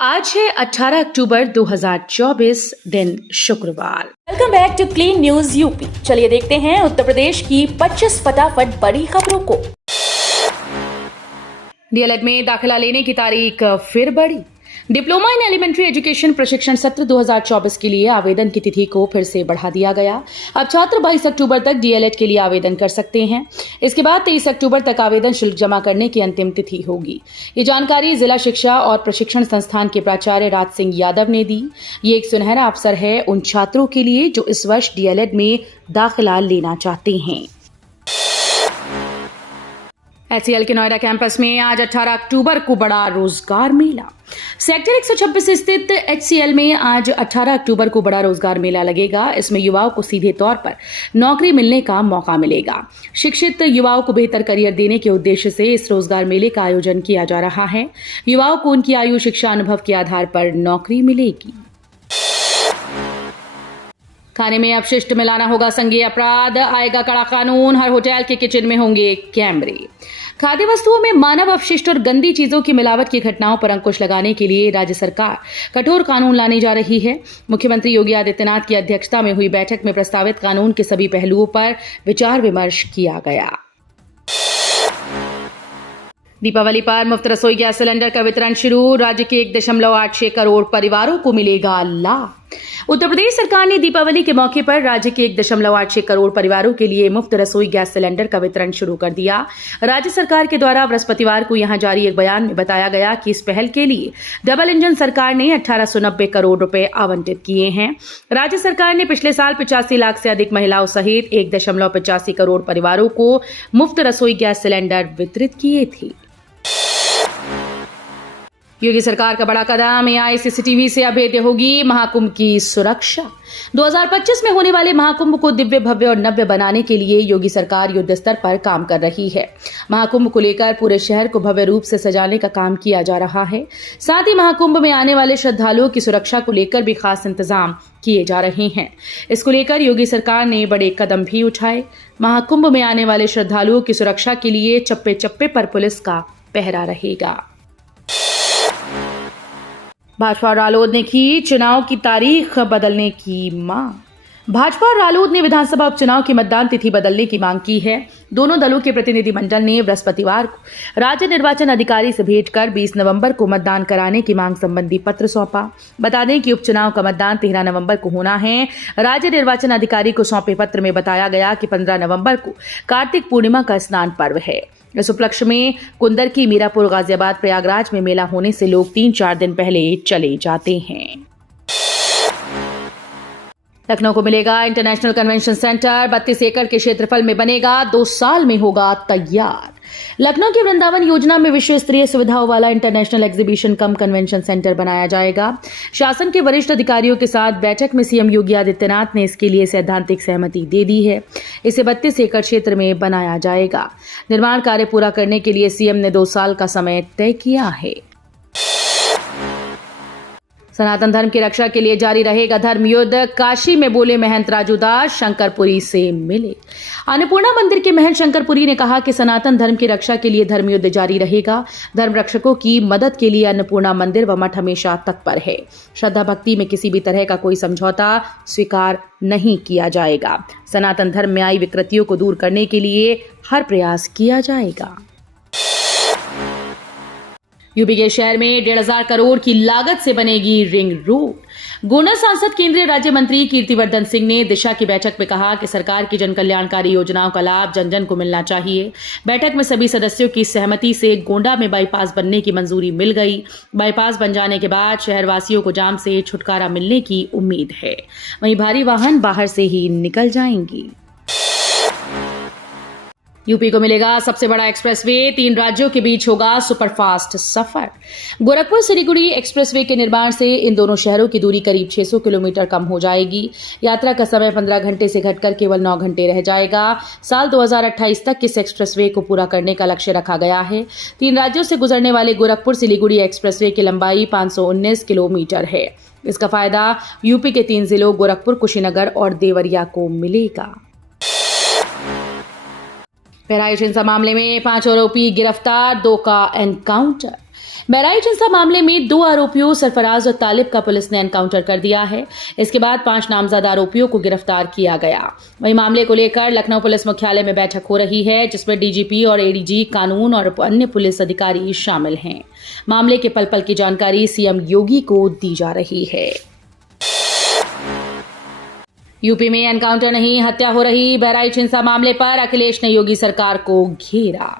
आज है 18 अक्टूबर 2024 दिन शुक्रवार। Welcome back to clean news UP. चलिए देखते हैं उत्तर प्रदेश की 25 फटाफट बड़ी खबरों को। डीएलएड में दाखिला लेने की तारीख फिर बढ़ी। डिप्लोमा इन एलिमेंट्री एजुकेशन प्रशिक्षण सत्र 2024 के लिए आवेदन की तिथि को फिर से बढ़ा दिया गया। अब छात्र 22 अक्टूबर तक डीएलएड के लिए आवेदन कर सकते हैं। इसके बाद 23 अक्टूबर तक आवेदन शुल्क जमा करने की अंतिम तिथि होगी। ये जानकारी जिला शिक्षा और प्रशिक्षण संस्थान के प्राचार्य राज सिंह यादव ने दी। ये एक सुनहरा अवसर है उन छात्रों के लिए जो इस वर्ष डीएलएड में दाखिला लेना चाहते हैं। एचसीएल के नोएडा कैंपस में आज 18 अक्टूबर को बड़ा रोजगार मेला। सेक्टर 126 स्थित एचसीएल में आज 18 अक्टूबर को बड़ा रोजगार मेला लगेगा। इसमें युवाओं को सीधे तौर पर नौकरी मिलने का मौका मिलेगा। शिक्षित युवाओं को बेहतर करियर देने के उद्देश्य से इस रोजगार मेले का आयोजन किया जा रहा है। युवाओं को उनकी आयु, शिक्षा, अनुभव के आधार पर नौकरी मिलेगी। खाने में अपशिष्ट मिलाना होगा संज्ञेय अपराध, आएगा कड़ा कानून। हर होटल के किचन में होंगे कैमरे। खाद्य वस्तुओं में मानव अपशिष्ट और गंदी चीजों की मिलावट की घटनाओं पर अंकुश लगाने के लिए राज्य सरकार कठोर कानून लाने जा रही है। मुख्यमंत्री योगी आदित्यनाथ की अध्यक्षता में हुई बैठक में प्रस्तावित कानून के सभी पहलुओं पर विचार विमर्श किया गया। दीपावली पर मुफ्त रसोई गैस सिलेंडर का वितरण शुरू। राज्य के 1.86 करोड़ परिवारों को मिलेगा लाभ। उत्तर प्रदेश सरकार ने दीपावली के मौके पर राज्य के 1.86 करोड़ परिवारों के लिए मुफ्त रसोई गैस सिलेंडर का वितरण शुरू कर दिया। राज्य सरकार के द्वारा बृहस्पतिवार को यहां जारी एक बयान में बताया गया कि इस पहल के लिए डबल इंजन सरकार ने 1890 करोड़ रुपए आवंटित किए हैं। राज्य सरकार ने पिछले साल 85 लाख से अधिक महिलाओं सहित 1.85 करोड़ परिवारों को मुफ्त रसोई गैस सिलेंडर वितरित किए थे। योगी सरकार का बड़ा कदम, एआई सीसीटीवी से अभेद्य होगी महाकुंभ की सुरक्षा। 2025 में होने वाले महाकुंभ को दिव्य, भव्य और नव्य बनाने के लिए योगी सरकार युद्ध स्तर पर काम कर रही है। महाकुंभ को लेकर पूरे शहर को भव्य रूप से सजाने का काम किया जा रहा है। साथ ही महाकुंभ में आने वाले श्रद्धालुओं की सुरक्षा को लेकर भी खास इंतजाम किए जा रहे हैं। इसको लेकर योगी सरकार ने बड़े कदम भी उठाए। महाकुंभ में आने वाले श्रद्धालुओं की सुरक्षा के लिए चप्पे चप्पे पर पुलिस का पहरा रहेगा। भाजपा और रालोद ने की चुनाव की तारीख बदलने की मांग। भाजपा और रालोद ने विधानसभा उपचुनाव की मतदान तिथि बदलने की मांग की है। दोनों दलों के प्रतिनिधिमंडल ने बृहस्पतिवार को राज्य निर्वाचन अधिकारी से भेंट कर 20 नवंबर को मतदान कराने की मांग संबंधी पत्र सौंपा। बता दें कि उपचुनाव का मतदान 13 नवंबर को होना है। राज्य निर्वाचन अधिकारी को सौंपे पत्र में बताया गया कि 15 नवंबर को कार्तिक पूर्णिमा का स्नान पर्व है। इस उपलक्ष्य में कुंदरकी, मीरापुर, गाजियाबाद, प्रयागराज में मेला होने से लोग 3-4 दिन पहले चले जाते हैं। लखनऊ को मिलेगा इंटरनेशनल कन्वेंशन सेंटर। 32 एकड़ के क्षेत्रफल में बनेगा, 2 साल में होगा तैयार। लखनऊ की वृंदावन योजना में विश्व स्तरीय सुविधाओं वाला इंटरनेशनल एग्जीबिशन कम कन्वेंशन सेंटर बनाया जाएगा। शासन के वरिष्ठ अधिकारियों के साथ बैठक में सीएम योगी आदित्यनाथ ने इसके लिए सैद्धांतिक सहमति दे दी है। इसे 32 एकड़ क्षेत्र में बनाया जाएगा। निर्माण कार्य पूरा करने के लिए सीएम ने 2 साल का समय तय किया है। सनातन धर्म की रक्षा के लिए जारी रहेगा धर्म युद्ध। काशी में बोले महंत राजू दास, शंकरपुरी से मिले। अन्नपूर्णा मंदिर के महंत शंकरपुरी ने कहा कि सनातन धर्म की रक्षा के लिए धर्म युद्ध जारी रहेगा। धर्म रक्षकों की मदद के लिए अन्नपूर्णा मंदिर व मठ हमेशा तत्पर है। श्रद्धा भक्ति में किसी भी तरह का कोई समझौता स्वीकार नहीं किया जाएगा। सनातन धर्म में आई विकृतियों को दूर करने के लिए हर प्रयास किया जाएगा। यूपी के शहर में 1,500 करोड़ की लागत से बनेगी रिंग रोड। गोंडा सांसद केंद्रीय राज्य मंत्री कीर्तिवर्धन सिंह ने दिशा की बैठक में कहा कि सरकार की जन कल्याणकारी योजनाओं का लाभ जन जन को मिलना चाहिए। बैठक में सभी सदस्यों की सहमति से गोंडा में बाईपास बनने की मंजूरी मिल गई। बाईपास बन जाने के बाद शहरवासियों को जाम से छुटकारा मिलने की उम्मीद है। वहीं भारी वाहन बाहर से ही निकल जाएंगी। यूपी को मिलेगा सबसे बड़ा एक्सप्रेसवे। 3 राज्यों के बीच होगा सुपरफास्ट सफर। गोरखपुर सिलीगुड़ी एक्सप्रेसवे के निर्माण से इन दोनों शहरों की दूरी करीब 600 किलोमीटर कम हो जाएगी। यात्रा का समय 15 घंटे से घटकर केवल 9 घंटे रह जाएगा। साल 2028 तक इस एक्सप्रेसवे को पूरा करने का लक्ष्य रखा गया है। 3 राज्यों से गुजरने वाले गोरखपुर सिलीगुड़ी एक्सप्रेसवे की लंबाई 519 किलोमीटर है। इसका फायदा यूपी के 3 जिलों गोरखपुर, कुशीनगर और देवरिया को मिलेगा। बहराइच हिंसा मामले में 5 आरोपी गिरफ्तार, 2 का एनकाउंटर। बहराइच हिंसा मामले में 2 आरोपियों सरफराज और तालिब का पुलिस ने एनकाउंटर कर दिया है। इसके बाद 5 नामजद आरोपियों को गिरफ्तार किया गया। वहीं मामले को लेकर लखनऊ पुलिस मुख्यालय में बैठक हो रही है, जिसमें डीजीपी और एडीजी कानून और अन्य पुलिस अधिकारी शामिल हैं। मामले के पल-पल की जानकारी सीएम योगी को दी जा रही है। यूपी में एनकाउंटर नहीं, हत्या हो रही। बहराइच हिंसा मामले पर अखिलेश ने योगी सरकार को घेरा।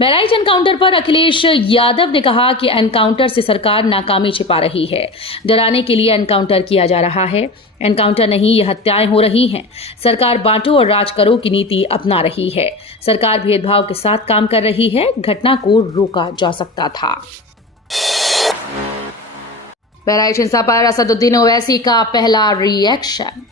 बहराइच एनकाउंटर पर अखिलेश यादव ने कहा कि एनकाउंटर से सरकार नाकामी छिपा रही है। डराने के लिए एनकाउंटर किया जा रहा है। एनकाउंटर नहीं, ये हत्याएं हो रही हैं। सरकार बांटो और राज करो की नीति अपना रही है। सरकार भेदभाव के साथ काम कर रही है। घटना को रोका जा सकता था। बहराइच हिंसा पर असदुद्दीन ओवैसी का पहला रिएक्शन।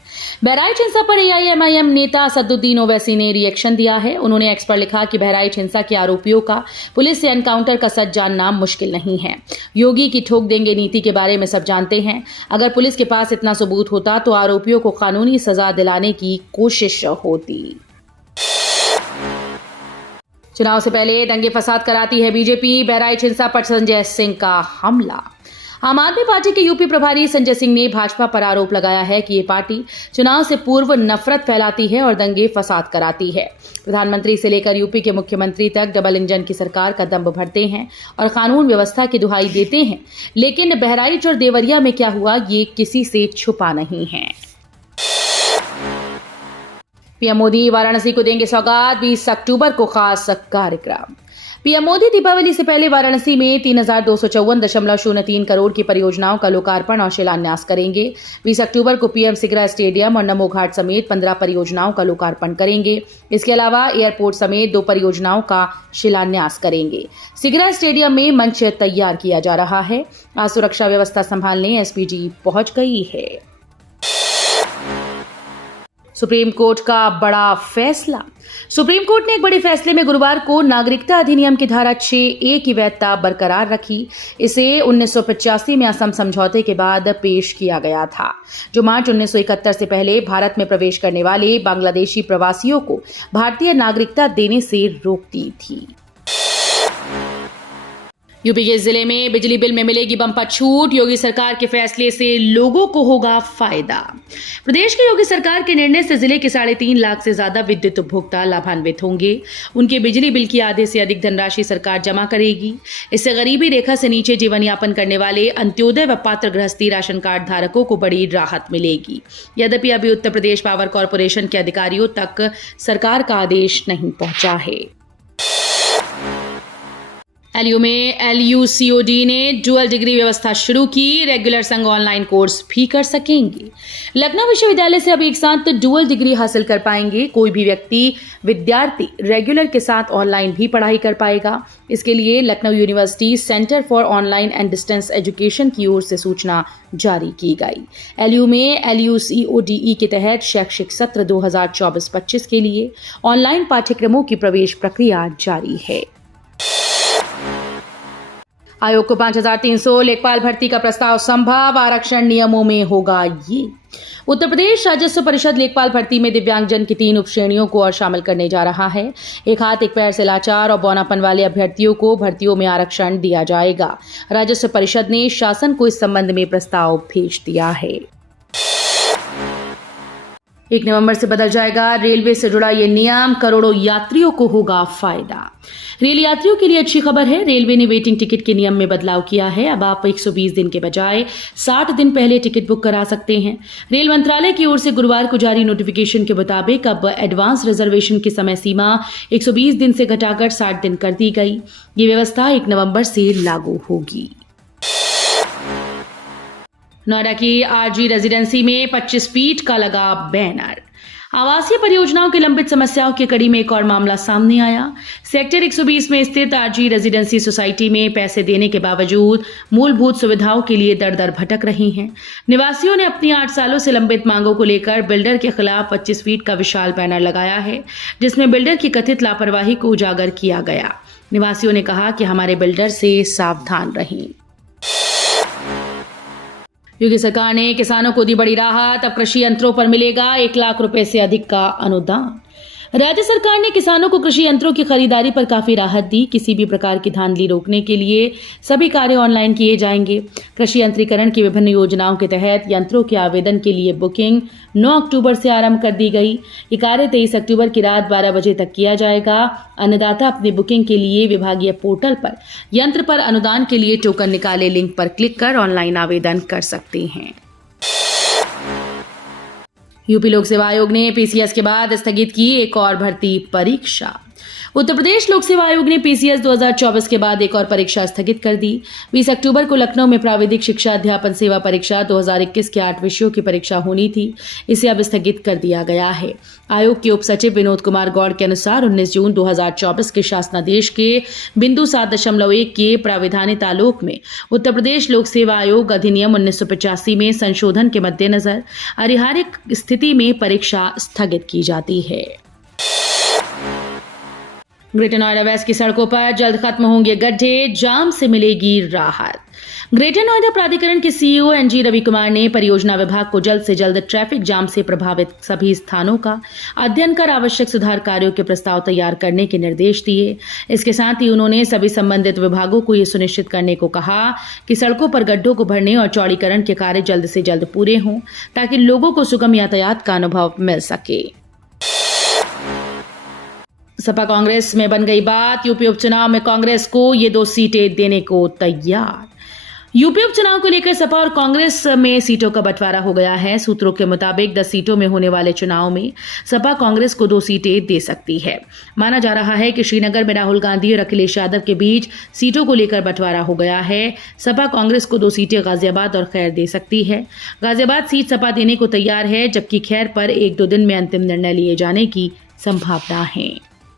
बहराइच हिंसा पर एआईएमआईएम नेता असदुद्दीन ओवैसी ने रिएक्शन दिया है। उन्होंने एक्स पर लिखा कि बहराइच हिंसा के आरोपियों का पुलिस से एनकाउंटर का सच जानना मुश्किल नहीं है। योगी की ठोक देंगे नीति के बारे में सब जानते हैं। अगर पुलिस के पास इतना सबूत होता तो आरोपियों को कानूनी सजा दिलाने की कोशिश होती। चुनाव से पहले दंगे फसाद कराती है बीजेपी। बहराइच हिंसा पर संजय सिंह का हमला। आम आदमी पार्टी के यूपी प्रभारी संजय सिंह ने भाजपा पर आरोप लगाया है कि ये पार्टी चुनाव से पूर्व नफरत फैलाती है और दंगे फसाद कराती है। प्रधानमंत्री से लेकर यूपी के मुख्यमंत्री तक डबल इंजन की सरकार का दंभ भरते हैं और कानून व्यवस्था की दुहाई देते हैं, लेकिन बहराइच और देवरिया में क्या हुआ ये किसी से छुपा नहीं है। पीएम मोदी वाराणसी को देंगे सौगात। 20 अक्टूबर को खास कार्यक्रम। पीएम मोदी दीपावली से पहले वाराणसी में 3254.03 करोड़ की परियोजनाओं का लोकार्पण और शिलान्यास करेंगे। 20 अक्टूबर को पीएम सिगरा स्टेडियम और नमो घाट समेत 15 परियोजनाओं का लोकार्पण करेंगे। इसके अलावा एयरपोर्ट समेत 2 परियोजनाओं का शिलान्यास करेंगे। सिगरा स्टेडियम में मंच तैयार किया जा रहा है। आज सुरक्षा व्यवस्था संभालने एसपीजी पहुंच गई है। सुप्रीम कोर्ट का बड़ा फैसला। सुप्रीम कोर्ट ने एक बड़े फैसले में गुरुवार को नागरिकता अधिनियम की धारा 6A की वैधता बरकरार रखी। इसे 1985 में असम समझौते के बाद पेश किया गया था, जो मार्च 1971 से पहले भारत में प्रवेश करने वाले बांग्लादेशी प्रवासियों को भारतीय नागरिकता देने से रोकती थी। यूपी के जिले में बिजली बिल में मिलेगी बम्पर छूट। योगी सरकार के फैसले से लोगों को होगा फायदा। प्रदेश की योगी सरकार के निर्णय से जिले के 3.5 लाख से ज्यादा विद्युत उपभोक्ता लाभान्वित होंगे। उनके बिजली बिल की आधे से अधिक धनराशि सरकार जमा करेगी। इससे गरीबी रेखा से नीचे जीवन यापन करने वाले अंत्योदय व पात्र गृहस्थी राशन कार्ड धारकों को बड़ी राहत मिलेगी। यद्यपि अभी उत्तर प्रदेश पावर कॉर्पोरेशन के अधिकारियों तक सरकार का आदेश नहीं पहुंचा है। एलयू में एलयूसीओडी ने डुअल डिग्री व्यवस्था शुरू की। रेगुलर संग ऑनलाइन कोर्स भी कर सकेंगे। लखनऊ विश्वविद्यालय से अब एक साथ डुअल डिग्री हासिल कर पाएंगे। कोई भी विद्यार्थी रेगुलर के साथ ऑनलाइन भी पढ़ाई कर पाएगा। इसके लिए Lucknow university centre for online and distance education की ओर से सूचना जारी की गई। एलयू में एलयूसीओडी के तहत शैक्षिक सत्र 2024-25 के लिए ऑनलाइन पाठ्यक्रमों की प्रवेश प्रक्रिया जारी है। आयोग को 5300 लेखपाल भर्ती का प्रस्ताव संभव। आरक्षण नियमों में होगा ये। उत्तर प्रदेश राजस्व परिषद लेखपाल भर्ती में दिव्यांगजन की 3 उपश्रेणियों को और शामिल करने जा रहा है। एक हाथ एक पैर से लाचार और बौनापन वाले अभ्यर्थियों को भर्तियों में आरक्षण दिया जाएगा। राजस्व परिषद ने शासन को इस संबंध में प्रस्ताव भेज दिया है। 1 नवंबर से बदल जाएगा रेलवे से जुड़ा ये नियम। करोड़ों यात्रियों को होगा फायदा। रेल यात्रियों के लिए अच्छी खबर है। रेलवे ने वेटिंग टिकट के नियम में बदलाव किया है। अब आप 120 दिन के बजाय 60 दिन पहले टिकट बुक करा सकते हैं। रेल मंत्रालय की ओर से गुरुवार को जारी नोटिफिकेशन के मुताबिक अब एडवांस रिजर्वेशन की समय सीमा 120 दिन से घटाकर 60 दिन कर दी गई। ये व्यवस्था 1 नवंबर से लागू होगी। नोएडा की आरजी रेजिडेंसी में 25 फीट का लगा बैनर। आवासीय परियोजनाओं की लंबित समस्याओं की कड़ी में एक और मामला सामने आया। सेक्टर 120 में स्थित आरजी रेजिडेंसी सोसाइटी में पैसे देने के बावजूद मूलभूत सुविधाओं के लिए दर दर भटक रही हैं। निवासियों ने अपनी 8 सालों से लंबित मांगों को लेकर बिल्डर के खिलाफ 25 फीट का विशाल बैनर लगाया है, जिसमें बिल्डर की कथित लापरवाही को उजागर किया गया। निवासियों ने कहा कि हमारे बिल्डर से सावधान रहें। योगी सरकार ने किसानों को दी बड़ी राहत। अब कृषि यंत्रों पर मिलेगा 1 लाख रुपए से अधिक का अनुदान। राज्य सरकार ने किसानों को कृषि यंत्रों की खरीदारी पर काफी राहत दी। किसी भी प्रकार की धांधली रोकने के लिए सभी कार्य ऑनलाइन किए जाएंगे। कृषि यंत्रीकरण की विभिन्न योजनाओं के तहत यंत्रों के आवेदन के लिए बुकिंग 9 अक्टूबर से आरंभ कर दी गई। ये कार्य 23 अक्टूबर की रात 12 बजे तक किया जाएगा। अन्नदाता अपनी बुकिंग के लिए विभागीय पोर्टल पर यंत्र पर अनुदान के लिए टोकन निकाले लिंक पर क्लिक कर ऑनलाइन आवेदन कर सकते हैं। यूपी लोक सेवा आयोग ने पीसीएस के बाद स्थगित की एक और भर्ती परीक्षा। उत्तर प्रदेश लोक सेवा आयोग ने पीसीएस 2024 के बाद एक और परीक्षा स्थगित कर दी। 20 अक्टूबर को लखनऊ में प्राविधिक शिक्षा अध्यापन सेवा परीक्षा 2021 के 8 विषयों की परीक्षा होनी थी। इसे अब स्थगित कर दिया गया है। आयोग के उप सचिव विनोद कुमार गौड़ के अनुसार 19 जून 2024 के शासनादेश के बिंदु 7.1 के प्राविधानिक आलोक में उत्तर प्रदेश लोक सेवा आयोग अधिनियम 1985 में संशोधन के मद्देनजर आधिकारिक स्थिति में परीक्षा स्थगित की जाती है। ग्रेटर नोएडा वेस्ट की सड़कों पर जल्द खत्म होंगे गड्ढे, जाम से मिलेगी राहत। ग्रेटर नोएडा प्राधिकरण के सीईओ एनजी रवि कुमार ने परियोजना विभाग को जल्द से जल्द ट्रैफिक जाम से प्रभावित सभी स्थानों का अध्ययन कर आवश्यक सुधार कार्यों के प्रस्ताव तैयार करने के निर्देश दिए। इसके साथ ही उन्होंने सभी संबंधित विभागों को यह सुनिश्चित करने को कहा कि सड़कों पर गड्ढों को भरने और चौड़ीकरण के कार्य जल्द से जल्द पूरे हों ताकि लोगों को सुगम यातायात का अनुभव मिल सके। सपा कांग्रेस में बन गई बात। यूपी उपचुनाव में कांग्रेस को ये 2 सीटें देने को तैयार। यूपी उपचुनाव को लेकर सपा और कांग्रेस में सीटों का बंटवारा हो गया है। सूत्रों के मुताबिक 10 सीटों में होने वाले चुनाव में सपा कांग्रेस को 2 सीटें दे सकती है। माना जा रहा है कि श्रीनगर में राहुल गांधी और अखिलेश यादव के बीच सीटों को लेकर बंटवारा हो गया है। सपा कांग्रेस को 2 सीटें गाजियाबाद और खैर दे सकती है। गाजियाबाद सीट सपा देने को तैयार है, जबकि खैर पर 1-2 दिन में अंतिम निर्णय लिए जाने की संभावना है।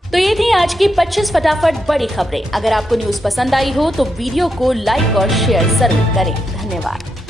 तो ये थी आज की 25 फटाफट बड़ी खबरें। अगर आपको न्यूज पसंद आई हो तो वीडियो को लाइक और शेयर जरूर करें। धन्यवाद।